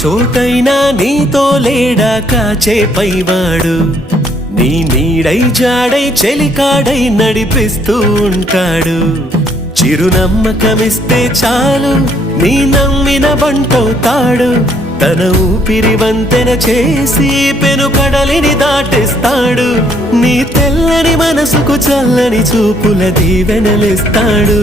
చోటైనా నీతో లేడా కాచే పైవాడు నీ నీడై జాడై చెలికాడై నడిపిస్తూ ఉంటాడు చిరునమ్మకమిస్తే చాలు నీ నమ్మిన బంటవుతాడు తన ఊపిరి వంతెన చేసి పెను కడలిని దాటిస్తాడు నీ తెల్లని మనసుకు చల్లని చూపుల దీవెనలిస్తాడు